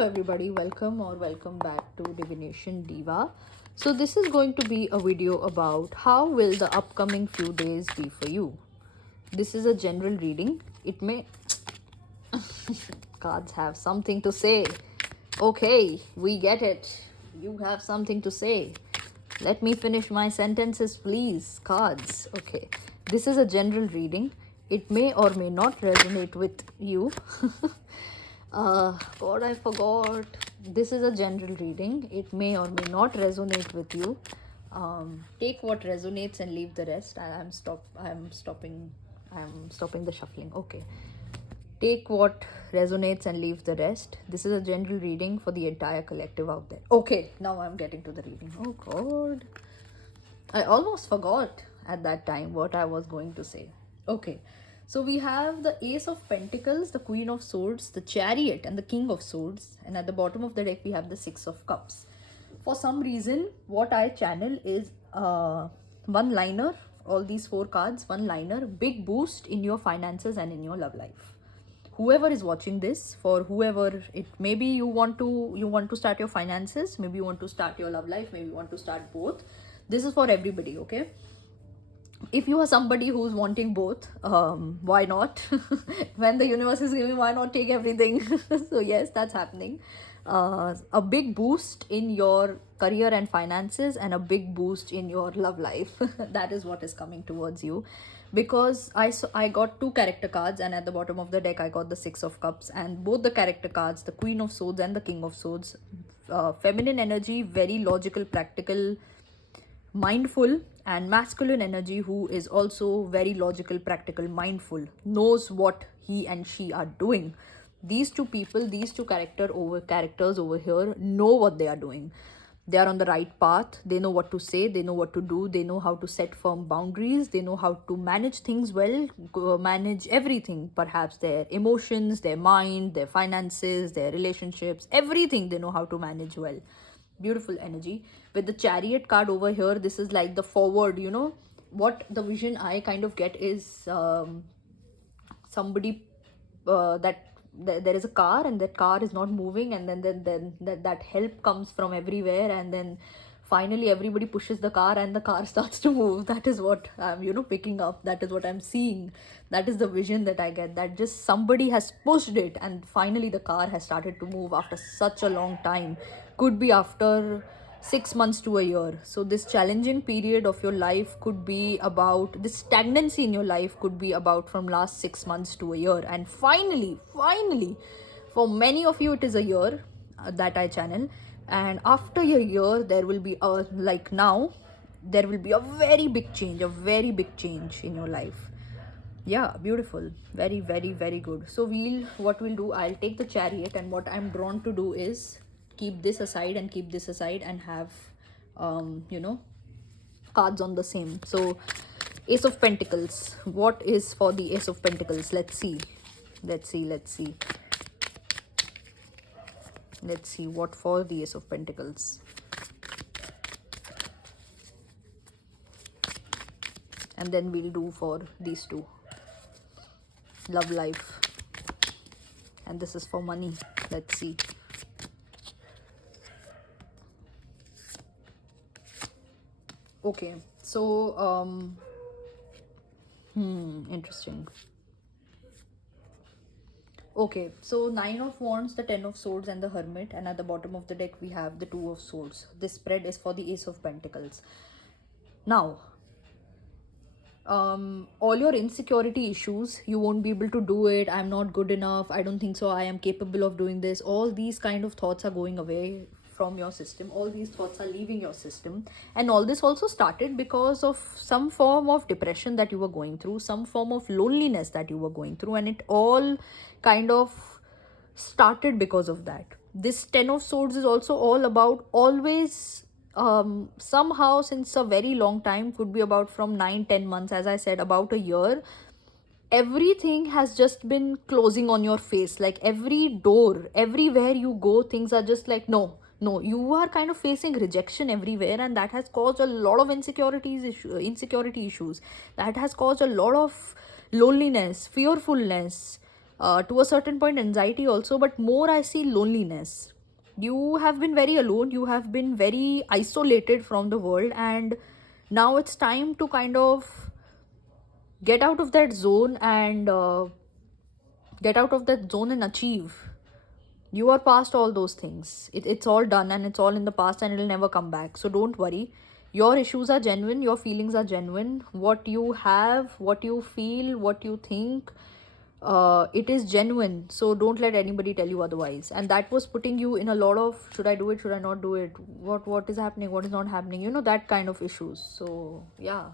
everybody, welcome back to Divination Diva. So this is going to be a video about how will the upcoming few days be for you. This is a general reading. It may cards have something to say. Okay, we get it. You have something to say. Let me finish my sentences, please. Cards. Okay. This is a general reading. It may or may not resonate with you. God, I forgot. This is a general reading. It may or may not resonate with you. Take what resonates and leave the rest. I'm stopping the shuffling. Okay. Take what resonates and leave the rest. This is a general reading for the entire collective out there. Okay, now I'm getting to the reading. Oh God. I almost forgot at that time what I was going to say. Okay. So we have the Ace of Pentacles, the Queen of Swords, the Chariot, and the King of Swords. And at the bottom of the deck, we have the Six of Cups. For some reason, what I channel is one-liner. All these four cards, one-liner. Big boost in your finances and in your love life. Whoever is watching this, for whoever it maybe you want to start your finances, maybe you want to start your love life, maybe you want to start both. This is for everybody, okay? If you are somebody who's wanting both, why not? When the universe is giving, why not take everything? So yes, that's happening. A big boost in your career and finances and a big boost in your love life. That is what is coming towards you, because I got two character cards, and at the bottom of the deck I got the Six of Cups, and both the character cards, the Queen of Swords and the King of Swords, feminine energy, very logical, practical, mindful, and masculine energy, who is also very logical, practical, mindful, knows what he and she are doing. These two people, these two characters over here know what they are doing. They are on the right path. They know what to say, they know what to do, they know how to set firm boundaries, they know how to manage things well, manage everything, perhaps their emotions, their mind, their finances, their relationships, everything they know how to manage well. Beautiful energy. With the Chariot card over here, this is like the forward, what the vision I kind of get is somebody there is a car, and that car is not moving, and then that help comes from everywhere, and then finally everybody pushes the car and the car starts to move. That is what I'm picking up. That is what I'm seeing. That is the vision that I get, that just somebody has pushed it and finally the car has started to move after such a long time. Could be after 6 months to a year. So this challenging period of your life could be about, this stagnancy in your life could be about from last 6 months to a year, and finally for many of you it is a year that I channel, and after a year there will be like now there will be a very big change in your life. Yeah, beautiful. Very, very, very good. So what we'll do, I'll take the Chariot, and what I'm drawn to do is keep this aside and keep this aside and have cards on the same. So Ace of Pentacles, what is for the Ace of Pentacles? Let's see what for the Ace of Pentacles. And then we'll do for these two, love life, and this is for money. Let's see. Okay, so interesting. Okay, so Nine of Wands, the Ten of Swords, and the Hermit, and at the bottom of the deck we have the Two of Swords. This spread is for the Ace of Pentacles. Now, all your insecurity issues, you won't be able to do it, I'm not good enough, I don't think so, I am capable of doing this, all these kind of thoughts are going away from your system. All these thoughts are leaving your system, and all this also started because of some form of depression that you were going through, some form of loneliness that you were going through, and it all kind of started because of that. This Ten of Swords is also all about always somehow, since a very long time, could be about from 9-10 months, as I said, about a year, everything has just been closing on your face. Like every door, everywhere you go, things are just like no, you are kind of facing rejection everywhere, and that has caused a lot of insecurity issues. That has caused a lot of loneliness, fearfulness, to a certain point anxiety also, but more I see loneliness. You have been very alone, you have been very isolated from the world, and now it's time to kind of get out of that zone and achieve. You are past all those things. It's all done and it's all in the past and it'll never come back, so don't worry. Your issues are genuine, your feelings are genuine. What you have, what you feel, what you think, it is genuine, so don't let anybody tell you otherwise. And that was putting you in a lot of, should I do it, should I not do it, what is happening, what is not happening, you know, that kind of issues. So yeah,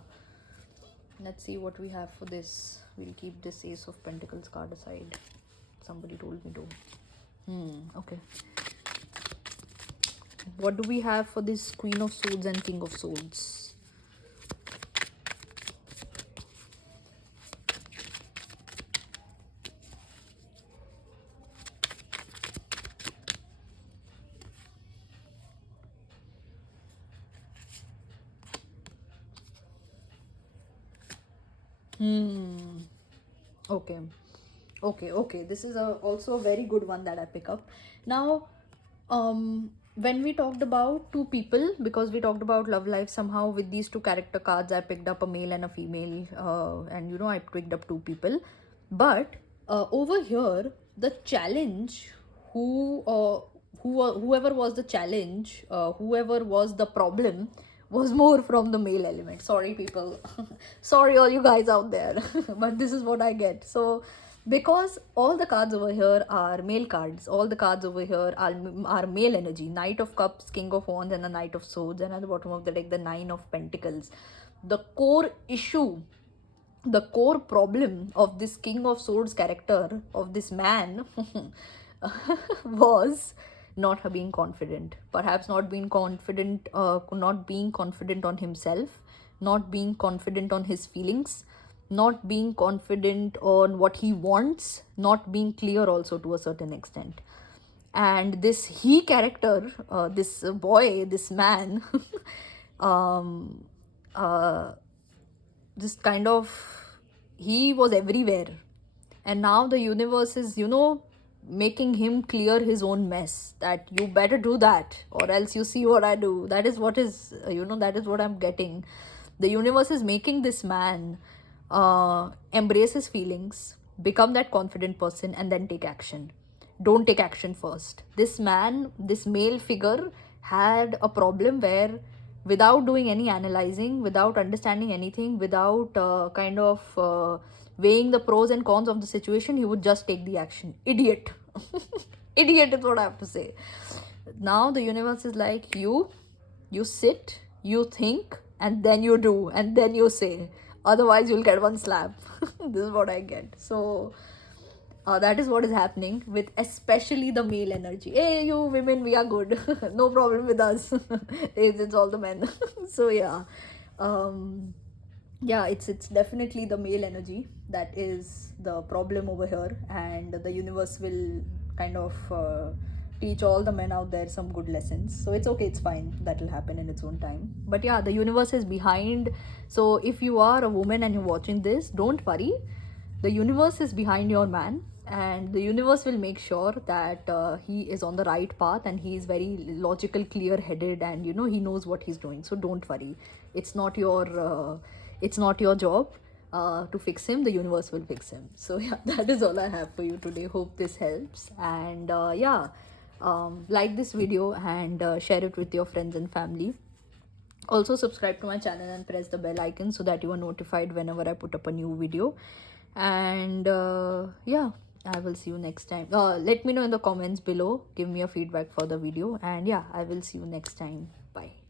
let's see what we have for this. We'll keep this Ace of Pentacles card aside. Somebody told me to. Okay, what do we have for this Queen of Swords and King of Swords? Okay, okay, this is also a very good one that I pick up now. When we talked about two people, because we talked about love life, somehow with these two character cards I picked up a male and a female, and you know, I picked up two people. But over here the challenge, whoever was the challenge, whoever was the problem, was more from the male element. Sorry people, sorry all you guys out there, but this is what I get. So because all the cards over here are male cards, all the cards over here are male energy. Knight of Cups, King of Wands, and the Knight of Swords, and at the bottom of the deck the Nine of Pentacles. The core issue, the core problem of this King of Swords character, of this man, was not being confident. Perhaps not being confident, not being confident on himself, not being confident on his feelings, not being confident on what he wants, not being clear also to a certain extent. And this he character, this boy, this man, just kind of, he was everywhere, and now the universe is, you know, making him clear his own mess, that you better do that or else you see what I do. That is what is, you know, that is what I'm getting. The universe is making this man embrace his feelings, become that confident person, and then take action. Don't take action first. This man, this male figure, had a problem where, without doing any analyzing, without understanding anything, without weighing the pros and cons of the situation, he would just take the action. Idiot. Idiot is what I have to say. Now the universe is like, you sit, you think, and then you do, and then you say. Otherwise, you'll get one slap. This is what I get. So that is what is happening with especially the male energy. Hey, you women, we are good. No problem with us. It's all the men. So yeah, yeah, it's definitely the male energy that is the problem over here, and the universe will kind of teach all the men out there some good lessons. So it's okay, it's fine, that will happen in its own time. But yeah, the universe is behind. So if you are a woman and you're watching this, don't worry, the universe is behind your man, and the universe will make sure that he is on the right path, and he is very logical, clear headed, and you know, he knows what he's doing. So don't worry, it's not your job to fix him. The universe will fix him. So yeah, that is all I have for you today. Hope this helps, and yeah, like this video and share it with your friends and family. Also subscribe to my channel and press the bell icon so that you are notified whenever I put up a new video. And yeah, I will see you next time. Let me know in the comments below, give me a feedback for the video, and yeah, I will see you next time. Bye.